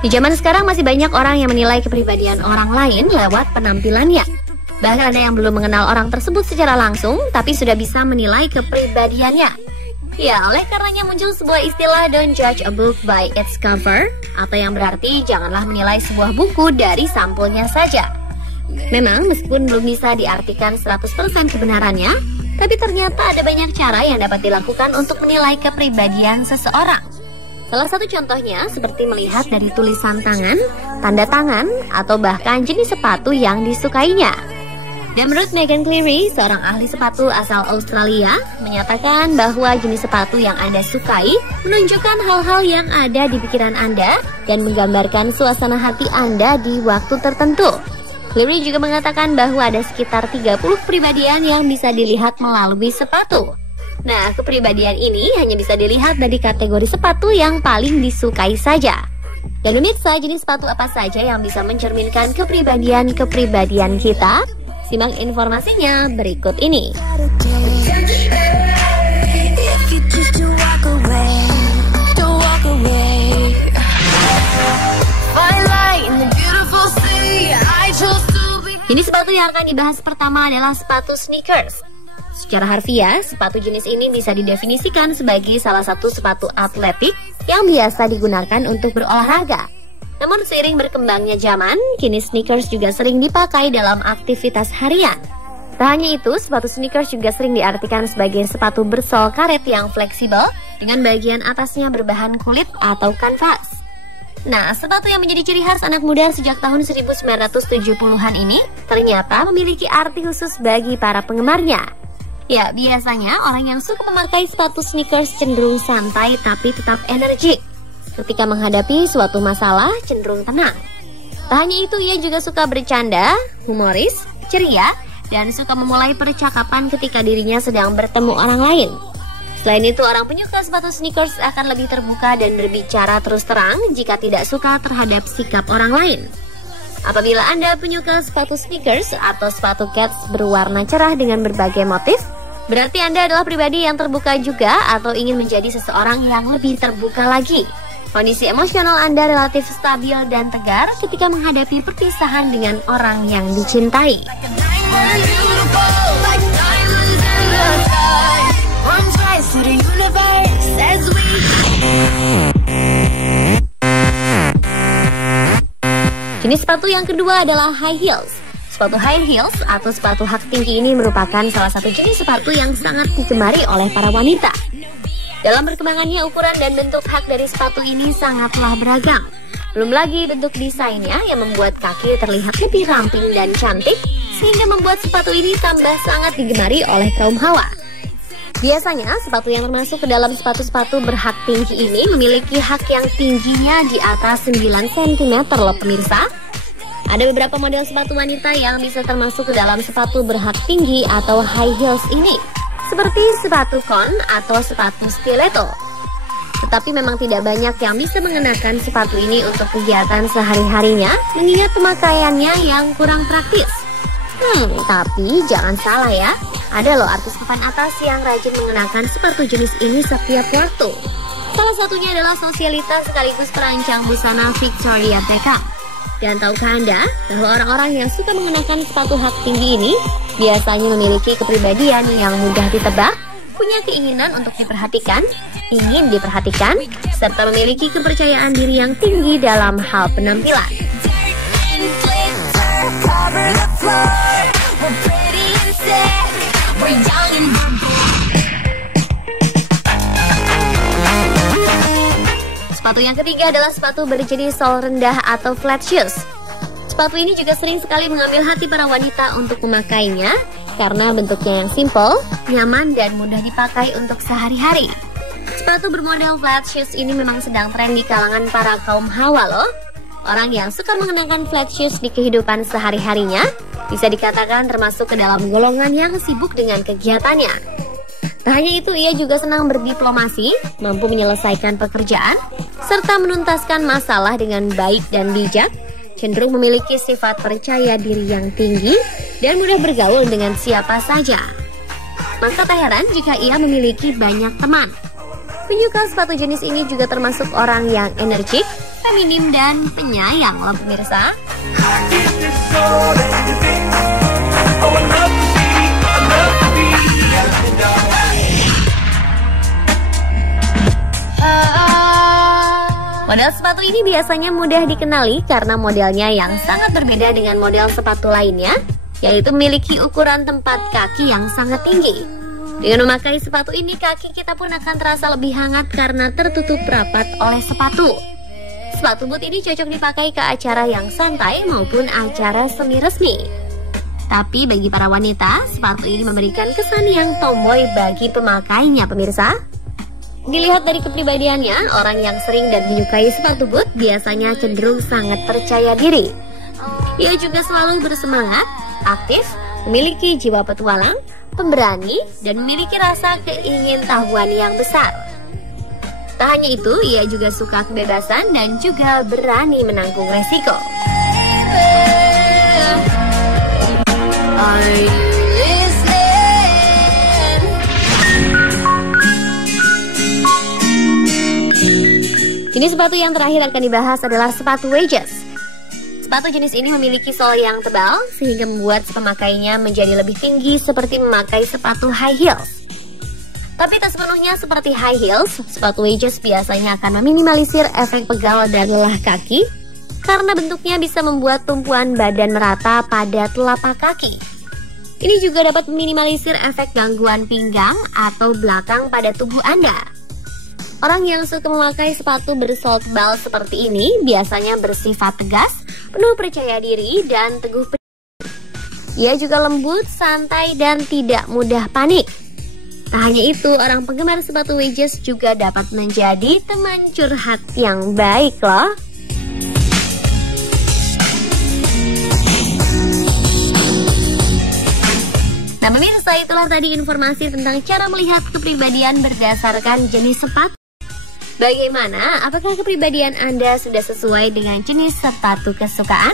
Di zaman sekarang masih banyak orang yang menilai kepribadian orang lain lewat penampilannya. Bahkan ada yang belum mengenal orang tersebut secara langsung, tapi sudah bisa menilai kepribadiannya. Ya, oleh karenanya muncul sebuah istilah don't judge a book by its cover, atau yang berarti janganlah menilai sebuah buku dari sampulnya saja. Memang meskipun belum bisa diartikan 100% kebenarannya, tapi ternyata ada banyak cara yang dapat dilakukan untuk menilai kepribadian seseorang. Salah satu contohnya seperti melihat dari tulisan tangan, tanda tangan, atau bahkan jenis sepatu yang disukainya. Dan menurut Megan Cleary, seorang ahli sepatu asal Australia, menyatakan bahwa jenis sepatu yang Anda sukai menunjukkan hal-hal yang ada di pikiran Anda dan menggambarkan suasana hati Anda di waktu tertentu. Cleary juga mengatakan bahwa ada sekitar 30 kepribadian yang bisa dilihat melalui sepatu. Nah, kepribadian ini hanya bisa dilihat dari kategori sepatu yang paling disukai saja. Dan pemirsa, jenis sepatu apa saja yang bisa mencerminkan kepribadian kita? Simak informasinya berikut ini. Jenis sepatu yang akan dibahas pertama adalah sepatu sneakers. Secara harfiah, sepatu jenis ini bisa didefinisikan sebagai salah satu sepatu atletik yang biasa digunakan untuk berolahraga. Namun seiring berkembangnya zaman, kini sneakers juga sering dipakai dalam aktivitas harian. Tak hanya itu, sepatu sneakers juga sering diartikan sebagai sepatu bersol karet yang fleksibel dengan bagian atasnya berbahan kulit atau kanvas. Nah, sepatu yang menjadi ciri khas anak muda sejak tahun 1970-an ini ternyata memiliki arti khusus bagi para penggemarnya. Ya, biasanya orang yang suka memakai sepatu sneakers cenderung santai tapi tetap energik. Ketika menghadapi suatu masalah, cenderung tenang. Tak hanya itu, ia juga suka bercanda, humoris, ceria, dan suka memulai percakapan ketika dirinya sedang bertemu orang lain. Selain itu, orang penyuka sepatu sneakers akan lebih terbuka dan berbicara terus terang jika tidak suka terhadap sikap orang lain. Apabila Anda penyuka sepatu sneakers atau sepatu kets berwarna cerah dengan berbagai motif, berarti Anda adalah pribadi yang terbuka juga atau ingin menjadi seseorang yang lebih terbuka lagi. Kondisi emosional Anda relatif stabil dan tegar ketika menghadapi perpisahan dengan orang yang dicintai. Jenis sepatu yang kedua adalah high heels. Sepatu high heels atau sepatu hak tinggi ini merupakan salah satu jenis sepatu yang sangat digemari oleh para wanita. Dalam perkembangannya, ukuran dan bentuk hak dari sepatu ini sangatlah beragam. Belum lagi bentuk desainnya yang membuat kaki terlihat lebih ramping dan cantik, sehingga membuat sepatu ini tambah sangat digemari oleh kaum hawa. Biasanya, sepatu yang termasuk ke dalam sepatu-sepatu berhak tinggi ini memiliki hak yang tingginya di atas 9 cm loh pemirsa. Ada beberapa model sepatu wanita yang bisa termasuk ke dalam sepatu berhak tinggi atau high heels ini, seperti sepatu kon atau sepatu stiletto. Tetapi memang tidak banyak yang bisa mengenakan sepatu ini untuk kegiatan sehari-harinya, mengingat pemakaiannya yang kurang praktis. Tapi jangan salah ya, ada loh artis papan atas yang rajin mengenakan sepatu jenis ini setiap waktu. Salah satunya adalah sosialita sekaligus perancang busana Victoria Beckham. Dan tahukah Anda bahwa orang-orang yang suka mengenakan sepatu hak tinggi ini biasanya memiliki kepribadian yang mudah ditebak, punya keinginan untuk diperhatikan, ingin diperhatikan, serta memiliki kepercayaan diri yang tinggi dalam hal penampilan. Sepatu yang ketiga adalah sepatu berjenis sol rendah atau flat shoes. Sepatu ini juga sering sekali mengambil hati para wanita untuk memakainya karena bentuknya yang simple, nyaman, dan mudah dipakai untuk sehari-hari. Sepatu bermodel flat shoes ini memang sedang tren di kalangan para kaum hawa loh. Orang yang suka mengenakan flat shoes di kehidupan sehari-harinya bisa dikatakan termasuk ke dalam golongan yang sibuk dengan kegiatannya. Tak hanya itu, ia juga senang berdiplomasi, mampu menyelesaikan pekerjaan, serta menuntaskan masalah dengan baik dan bijak, cenderung memiliki sifat percaya diri yang tinggi, dan mudah bergaul dengan siapa saja. Maka tak heran jika ia memiliki banyak teman. Penyuka sepatu jenis ini juga termasuk orang yang energik, feminim, dan penyayang loh pemirsa. Model sepatu ini biasanya mudah dikenali karena modelnya yang sangat berbeda dengan model sepatu lainnya, yaitu memiliki ukuran tempat kaki yang sangat tinggi. Dengan memakai sepatu ini, kaki kita pun akan terasa lebih hangat karena tertutup rapat oleh sepatu. Sepatu boot ini cocok dipakai ke acara yang santai maupun acara semi resmi. Tapi bagi para wanita, sepatu ini memberikan kesan yang tomboy bagi pemakainya pemirsa. Dilihat dari kepribadiannya, orang yang sering dan menyukai sepatu boot biasanya cenderung sangat percaya diri. Ia juga selalu bersemangat, aktif, memiliki jiwa petualang, pemberani, dan memiliki rasa keingintahuan yang besar. Tak hanya itu, ia juga suka kebebasan dan juga berani menanggung resiko. Jenis sepatu yang terakhir akan dibahas adalah sepatu wedges. Sepatu jenis ini memiliki sol yang tebal sehingga membuat pemakainya menjadi lebih tinggi seperti memakai sepatu high heels. Tapi tak sepenuhnya seperti high heels, sepatu wedges biasanya akan meminimalisir efek pegal dan lelah kaki karena bentuknya bisa membuat tumpuan badan merata pada telapak kaki. Ini juga dapat meminimalisir efek gangguan pinggang atau belakang pada tubuh Anda. Orang yang suka memakai sepatu bersol tebal seperti ini biasanya bersifat tegas, penuh percaya diri, dan teguh pendiri. Ia juga lembut, santai, dan tidak mudah panik. Tak hanya itu, orang penggemar sepatu wedges juga dapat menjadi teman curhat yang baik loh. Nah pemirsa, itulah tadi informasi tentang cara melihat kepribadian berdasarkan jenis sepatu. Bagaimana? Apakah kepribadian Anda sudah sesuai dengan jenis sepatu kesukaan?